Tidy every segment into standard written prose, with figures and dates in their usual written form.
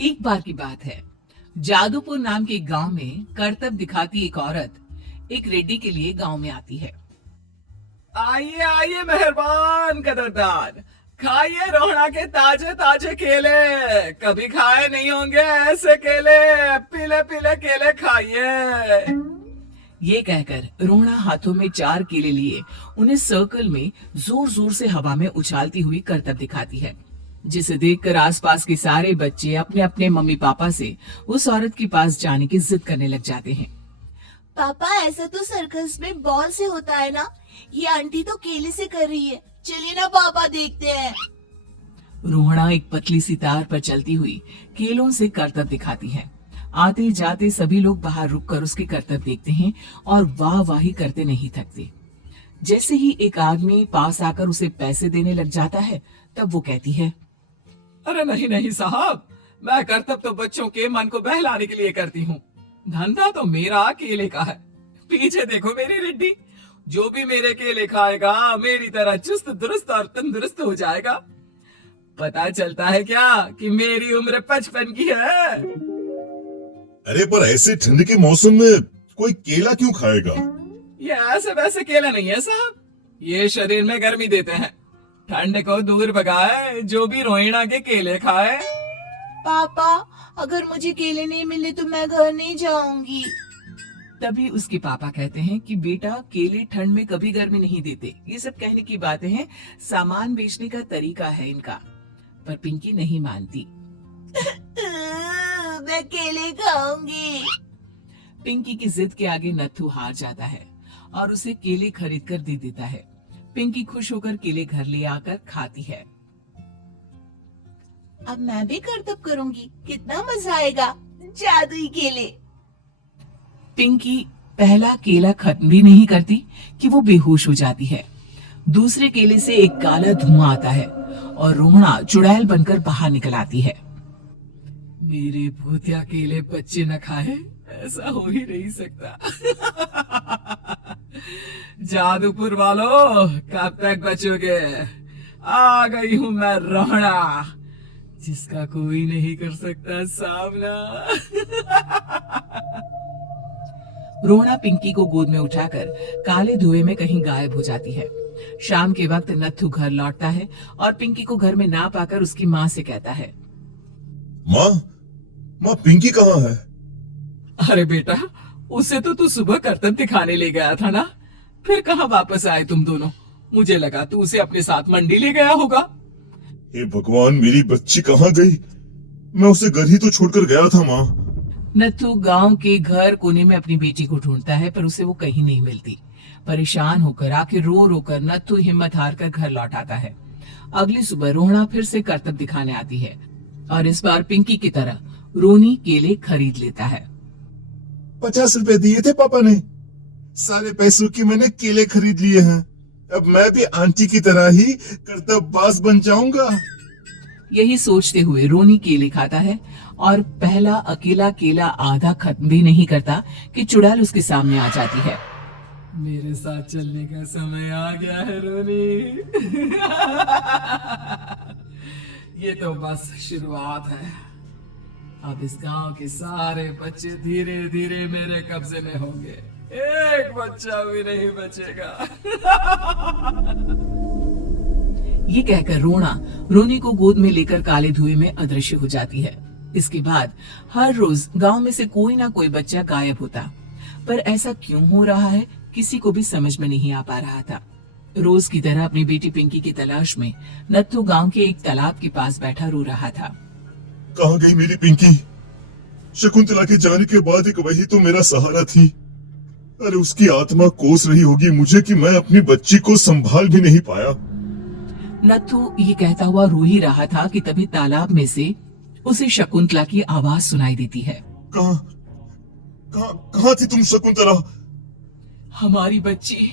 एक बार की बात है, जादूपुर नाम के एक गांव में करतब दिखाती एक औरत एक रेड्डी के लिए गांव में आती है। आइए आइए मेहरबान कदरदान, खाइए रोहड़ा के ताजे ताजे केले। कभी खाए नहीं होंगे ऐसे केले। पीले पीले केले खाइए। ये कहकर रोहड़ा हाथों में 4 केले लिए उन्हें सर्कल में जोर जोर से हवा में उछालती हुई करतब दिखाती है, जिसे देखकर आसपास के सारे बच्चे अपने अपने मम्मी पापा से उस औरत के पास जाने की जिद करने लग जाते हैं। पापा, ऐसा तो सर्कस में बॉल से होता है ना? ये आंटी तो केले से कर रही है। चलिए ना पापा, देखते हैं। रोहड़ा एक पतली सी तार पर चलती हुई केलों से करतब दिखाती है। आते जाते सभी लोग बाहर रुककर उसके करतब देखते हैं और वाह वाही करते नहीं थकते। जैसे ही एक आदमी पास आकर उसे पैसे देने लग जाता है, तब वो कहती है, अरे नहीं नहीं साहब, मैं करतब तो बच्चों के मन को बहलाने के लिए करती हूँ। धंधा तो मेरा केले का है। पीछे देखो मेरी रिड्डी, जो भी मेरे केले खाएगा मेरी तरह चुस्त दुरुस्त और तंदुरुस्त हो जाएगा। पता चलता है क्या कि मेरी उम्र 55 की है। अरे पर ऐसे ठंड के मौसम में कोई केला क्यों खाएगा? ये ऐसे वैसे केला नहीं है साहब, ये शरीर में गर्मी देते हैं। ठंड को दूर भगाए जो भी रोहिणा के केले खाए। पापा, अगर मुझे केले नहीं मिले तो मैं घर नहीं जाऊंगी। तभी उसके पापा कहते हैं कि बेटा, केले ठंड में कभी गर्मी नहीं देते। ये सब कहने की बातें हैं, सामान बेचने का तरीका है इनका। पर पिंकी नहीं मानती। मैं केले खाऊंगी। पिंकी की जिद के आगे नत्थू हार जाता है और उसे केले खरीद कर दे देता है। पिंकी खुश होकर केले घर ले आकर खाती है। अब मैं भी करतब करूंगी, कितना मजा आएगा। जादुई केले। पिंकी पहला केला खत्म भी नहीं करती कि वो बेहोश हो जाती है। दूसरे केले से एक काला धुआं आता है और रोहड़ा चुड़ैल बनकर बाहर निकल आती है। मेरे भूतिया केले बच्चे न खाए, ऐसा हो ही नहीं सकता। जादूपुर वालों, कब तक बचोगे? आ गई हूँ मैं रोहड़ा, जिसका कोई नहीं कर सकता सामना। रोहड़ा पिंकी को गोद में उठाकर काले धुएं में कहीं गायब हो जाती है। शाम के वक्त नत्थू घर लौटता है और पिंकी को घर में ना पाकर उसकी माँ से कहता है, माँ पिंकी कहाँ है? अरे बेटा, उसे तो तू सुबह करतब दिखाने ले गया था ना, फिर कहाँ वापस आए तुम दोनों? मुझे लगा तू उसे अपने साथ मंडी ले गया होगा। हे भगवान, मेरी बच्ची कहाँ गई? मैं उसे घर ही तो छोड़कर गया था माँ। नत्थू गांव के घर कोने में अपनी बेटी को ढूंढता है, पर उसे वो कहीं नहीं मिलती। परेशान होकर आखिर रो रो कर नत्थू हिम्मत हार कर घर लौट आता है। अगली सुबह रोहड़ा फिर से करतब दिखाने आती है और इस बार पिंकी की तरह रोनी केले खरीद लेता है। 50 रुपए दिए थे पापा ने, सारे पैसों की मैंने केले खरीद लिए हैं। अब मैं भी आंटी की तरह ही करतबबाज बन जाऊंगा। यही सोचते हुए रोनी केले खाता है और पहला अकेला केला आधा खत्म भी नहीं करता कि चुड़ैल उसके सामने आ जाती है। मेरे साथ चलने का समय आ गया है रोनी। ये तो बस शुरुआत है। अब इस गांव के सारे बच्चे धीरे धीरे मेरे कब्जे में होंगे। एक बच्चा भी नहीं बचेगा। ये कहकर रोना रोनी को गोद में लेकर काले धुएं में अदृश्य हो जाती है। इसके बाद हर रोज गांव में से कोई ना कोई बच्चा गायब होता, पर ऐसा क्यों हो रहा है किसी को भी समझ में नहीं आ पा रहा था। रोज की तरह अपनी बेटी पिंकी की तलाश में नत्थू गांव के एक तालाब के पास बैठा रो रहा था। कहाँ गई मेरी पिंकी? शकुंतला के जाने के बाद एक वही तो मेरा सहारा थी। अरे उसकी आत्मा कोस रही होगी मुझे कि मैं अपनी बच्ची को संभाल भी नहीं पाया। नत्थू ये कहता हुआ रो ही रहा था कि तभी तालाब में से उसे शकुंतला की आवाज सुनाई देती है। कहाँ थी तुम शकुंतला? हमारी बच्ची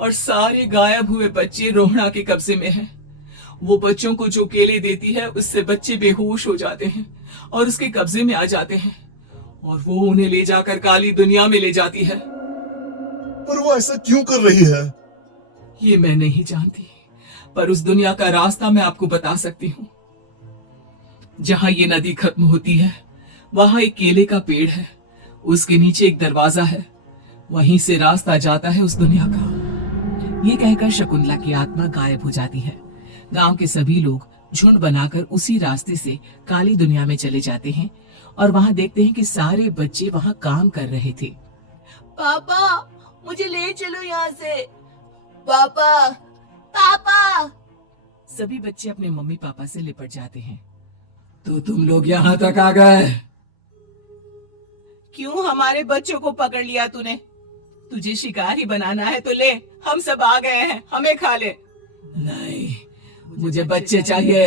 और सारे गायब हुए बच्चे रोहड़ा के कब्जे में हैं। वो बच्चों को जो केले देती है उससे बच्चे बेहोश हो जाते हैं और उसके कब्जे में आ जाते हैं और वो उन्हें ले जाकर काली दुनिया में ले जाती है। पर वो ऐसा क्यों कर रही है? ये मैं नहीं जानती, पर उस दुनिया का रास्ता मैं आपको बता सकती हूँ। जहां ये नदी खत्म होती है वहां एक केले का पेड़ है, उसके नीचे एक दरवाजा है, वहीं से रास्ता जाता है उस दुनिया का। ये कहकर शकुंतला की आत्मा गायब हो जाती है। गांव के सभी लोग झुंड बनाकर उसी रास्ते से काली दुनिया में चले जाते हैं और वहां देखते हैं कि सारे बच्चे वहां काम कर रहे थे। पापा मुझे ले चलो यहाँ से। पापा पापा। सभी बच्चे अपने मम्मी पापा से लिपट जाते हैं। तो तुम लोग यहाँ तक आ गए? क्यों हमारे बच्चों को पकड़ लिया तूने? तुझे शिकारी बनाना है तो ले, हम सब आ गए हैं, हमें खा ले। नहीं, मुझे बच्चे चाहिए,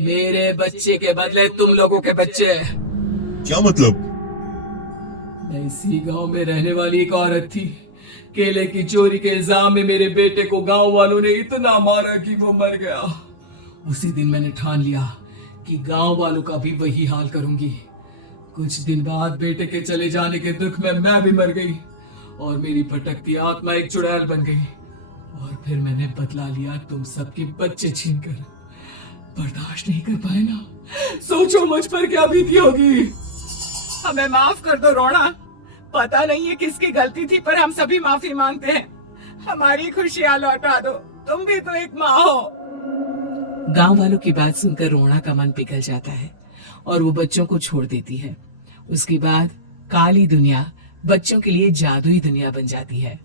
मेरे बच्चे के बदले तुम लोगों के बच्चे। क्या मतलब? मैं इसी गांव में रहने वाली एक औरत थी। केले की चोरी के इल्जाम में मेरे बेटे को गांव वालों ने इतना मारा कि वो मर गया। उसी दिन मैंने ठान लिया कि गांव वालों का भी वही हाल करूंगी। कुछ दिन बाद बेटे के चले जाने के दुख में मैं भी मर गई और मेरी भटकती आत्मा एक चुड़ैल बन गई। और फिर मैंने बदला लिया तुम सबके बच्चे छीनकर। बर्दाश्त नहीं कर पाए ना, सोचो मुझ पर क्या बीती होगी। हमें माफ कर दो रोना, पता नहीं है किसकी गलती थी पर हम सभी माफी मांगते हैं। हमारी खुशियां लौटा दो, तुम भी तो एक माँ हो। गांव वालों की बात सुनकर रोना का मन पिघल जाता है और वो बच्चों को छोड़ देती है। उसके बाद काली दुनिया बच्चों के लिए जादुई दुनिया बन जाती है।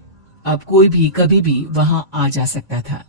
अब कोई भी कभी भी वहां आ जा सकता था।